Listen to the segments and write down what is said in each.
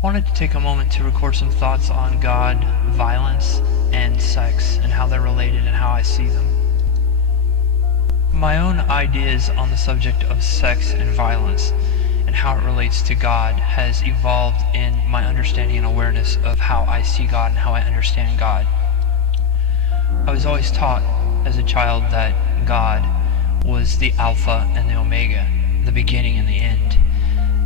I wanted to take a moment to record some thoughts on God, violence, and sex, and how they're related and how I see them. My own ideas on the subject of sex and violence and how it relates to God has evolved in my understanding and awareness of how I see God and how I understand God. I was always taught as a child that God was the Alpha and the Omega, the beginning and the end.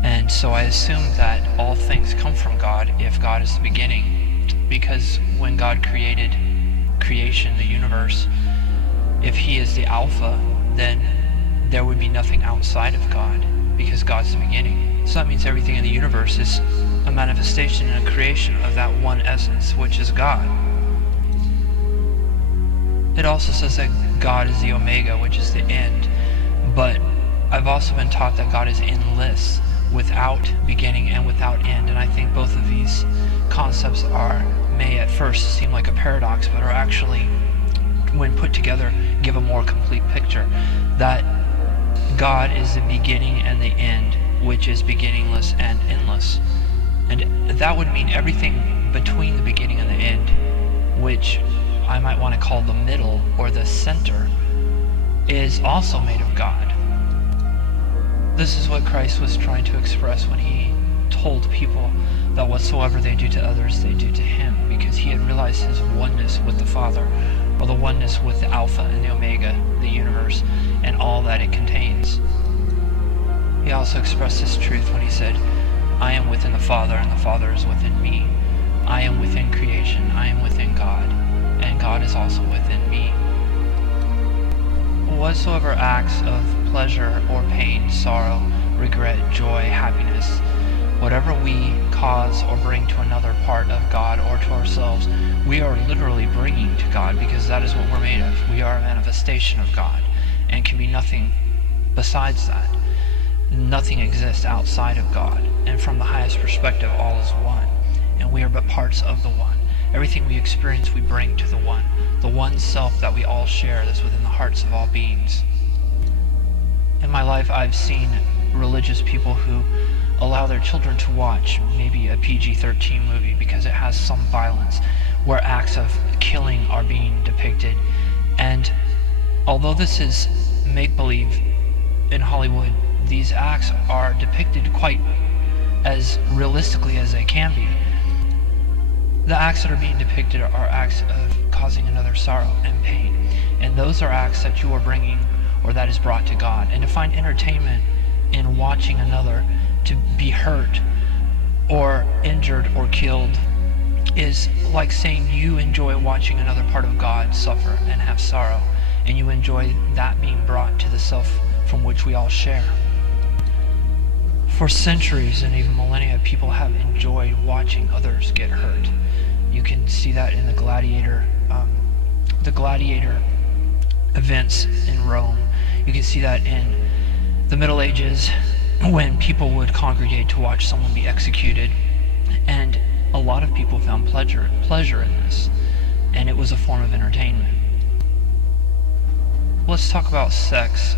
And so I assumed that all things come from God if God is the beginning, because when God created creation, the universe, if He is the Alpha, then there would be nothing outside of God, because God's the beginning. So that means everything in the universe is a manifestation and a creation of that one essence, which is God. It also says that God is the Omega, which is the end, but I've also been taught that God is endless, without beginning and without end, and I think both of these concepts may at first seem like a paradox, but are actually, when put together, give a more complete picture. That God is the beginning and the end, which is beginningless and endless. And that would mean everything between the beginning and the end, which I might want to call the middle or the center, is also made of God. This is what Christ was trying to express when He told people that whatsoever they do to others, they do to Him, because He had realized His oneness with the Father, or the oneness with the Alpha and the Omega, the universe, and all that it contains. He also expressed this truth when He said, I am within the Father, and the Father is within me. I am within creation, I am within God, and God is also within me. Whatsoever acts of pleasure or pain, sorrow, regret, joy, happiness, whatever we cause or bring to another part of God or to ourselves, we are literally bringing to God, because that is what we're made of. We are a manifestation of God and can be nothing besides that. Nothing exists outside of God, and from the highest perspective, all is one, and we are but parts of the one. Everything we experience, we bring to the one self that we all share, that's within the hearts of all beings. In my life, I've seen religious people who allow their children to watch maybe a PG-13 movie because it has some violence, where acts of killing are being depicted. And although this is make-believe in Hollywood, these acts are depicted quite as realistically as they can be. The acts that are being depicted are acts of causing another sorrow and pain. And those are acts that you are bringing, or that is brought to God. And to find entertainment in watching another to be hurt or injured or killed is like saying you enjoy watching another part of God suffer and have sorrow, and you enjoy that being brought to the self from which we all share. For centuries and even millennia, people have enjoyed watching others get hurt. You can see that in the gladiator events in Rome. You can see that in the Middle Ages when people would congregate to watch someone be executed, and a lot of people found pleasure in this, and it was a form of entertainment. Let's talk about sex.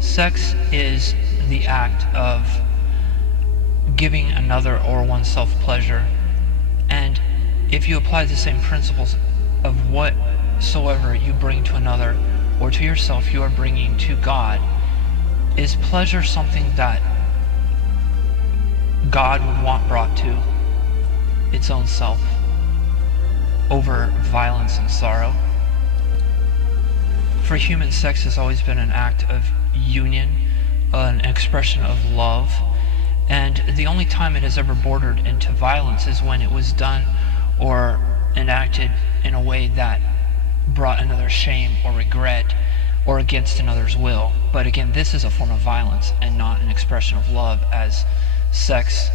Sex is the act of giving another or oneself pleasure, and if you apply the same principles of whatsoever you bring to another or to yourself, you are bringing to God. Is pleasure something that God would want brought to its own self over violence and sorrow? For humans, sex has always been an act of union, an expression of love, and the only time it has ever bordered into violence is when it was done or enacted in a way that brought another shame or regret or against another's will. But again, this is a form of violence and not an expression of love, as sex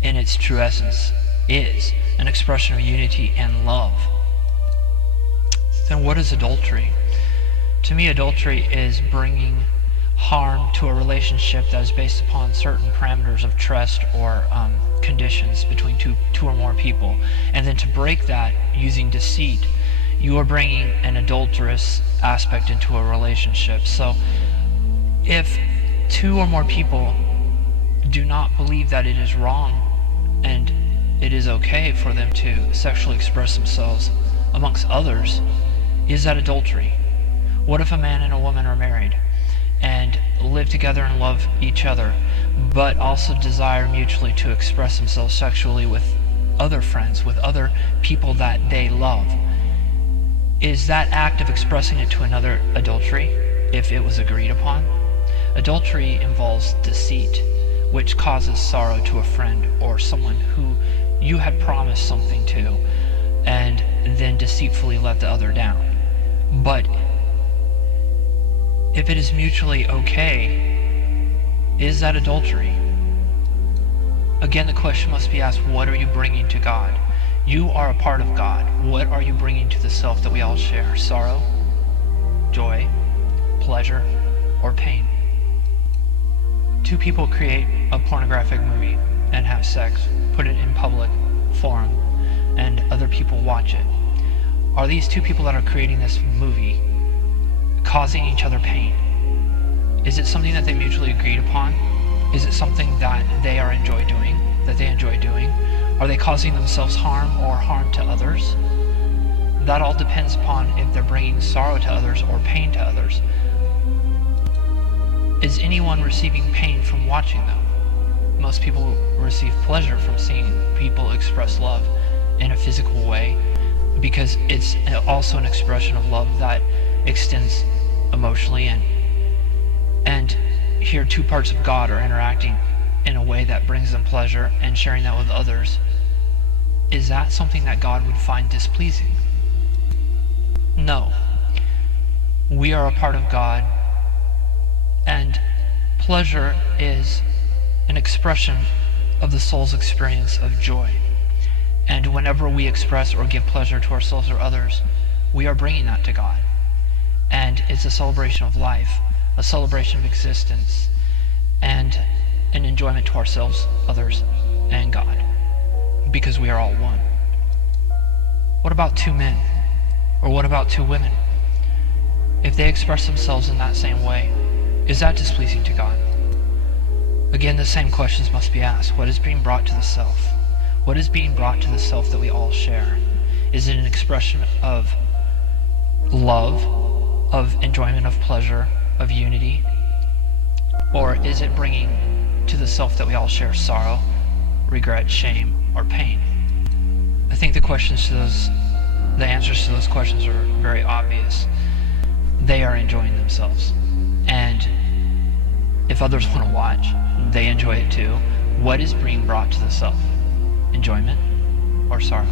in its true essence is an expression of unity and love. Then what is adultery? To me, adultery is bringing harm to a relationship that is based upon certain parameters of trust or conditions between two or more people. And then to break that using deceit, you are bringing an adulterous aspect into a relationship. So if two or more people do not believe that it is wrong and it is okay for them to sexually express themselves amongst others, is that adultery? What if a man and a woman are married and live together and love each other, but also desire mutually to express themselves sexually with other friends, with other people that they love? Is that act of expressing it to another adultery if it was agreed upon? Adultery involves deceit, which causes sorrow to a friend or someone who you had promised something to and then deceitfully let the other down. But if it is mutually okay, is that adultery? Again, the question must be asked, what are you bringing to God? You are a part of God. What are you bringing to the self that we all share? Sorrow, joy, pleasure, or pain? Two people create a pornographic movie and have sex, put it in public forum, and other people watch it. Are these two people that are creating this movie causing each other pain? Is it something that they mutually agreed upon? Is it something that they enjoy doing? Are they causing themselves harm or harm to others? That all depends upon if they're bringing sorrow to others or pain to others. Is anyone receiving pain from watching them? Most people receive pleasure from seeing people express love in a physical way, because it's also an expression of love that extends emotionally, and here two parts of God are interacting in a way that brings them pleasure and sharing that with others. Is that something that God would find displeasing? No. We are a part of God, and pleasure is an expression of the soul's experience of joy. And whenever we express or give pleasure to ourselves or others, we are bringing that to God. And it's a celebration of life, a celebration of existence, and an enjoyment to ourselves, others, and God, because we are all one. What about two men? Or what about two women? If they express themselves in that same way, is that displeasing to God? Again, the same questions must be asked. What is being brought to the self? What is being brought to the self that we all share? Is it an expression of love, of enjoyment, of pleasure, of unity? Or is it bringing to the self that we all share sorrow, regret, shame, or pain? I think the answers to those questions are very obvious. They are enjoying themselves. And if others want to watch, they enjoy it too. What is being brought to the self? Enjoyment or sorrow?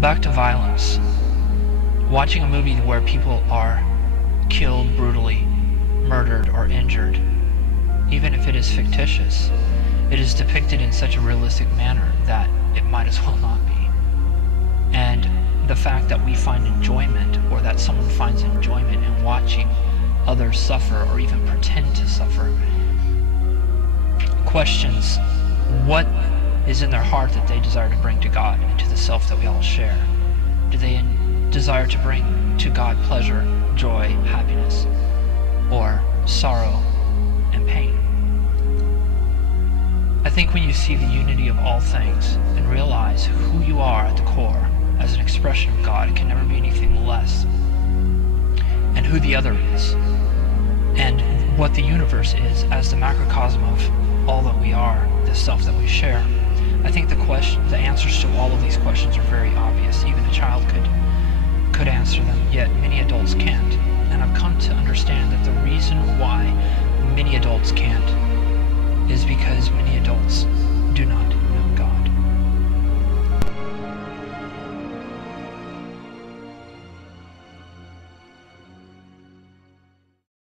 Back to violence. Watching a movie where people are killed brutally, murdered, or injured, even if it is fictitious, it is depicted in such a realistic manner that it might as well not be. And the fact that we find enjoyment, or that someone finds enjoyment in watching others suffer or even pretend to suffer, questions what is in their heart that they desire to bring to God and to the self that we all share. Do they desire to bring to God pleasure, joy, happiness, or sorrow and pain? I think when you see the unity of all things and realize who you are at the core as an expression of God, it can never be anything less, and who the other is, and what the universe is as the macrocosm of all that we are, the self that we share, I think the answers to all of these questions are very obvious. Even a child could answer them, yet many adults can't. And I've come to understand that the reason why many adults can't is because many adults do not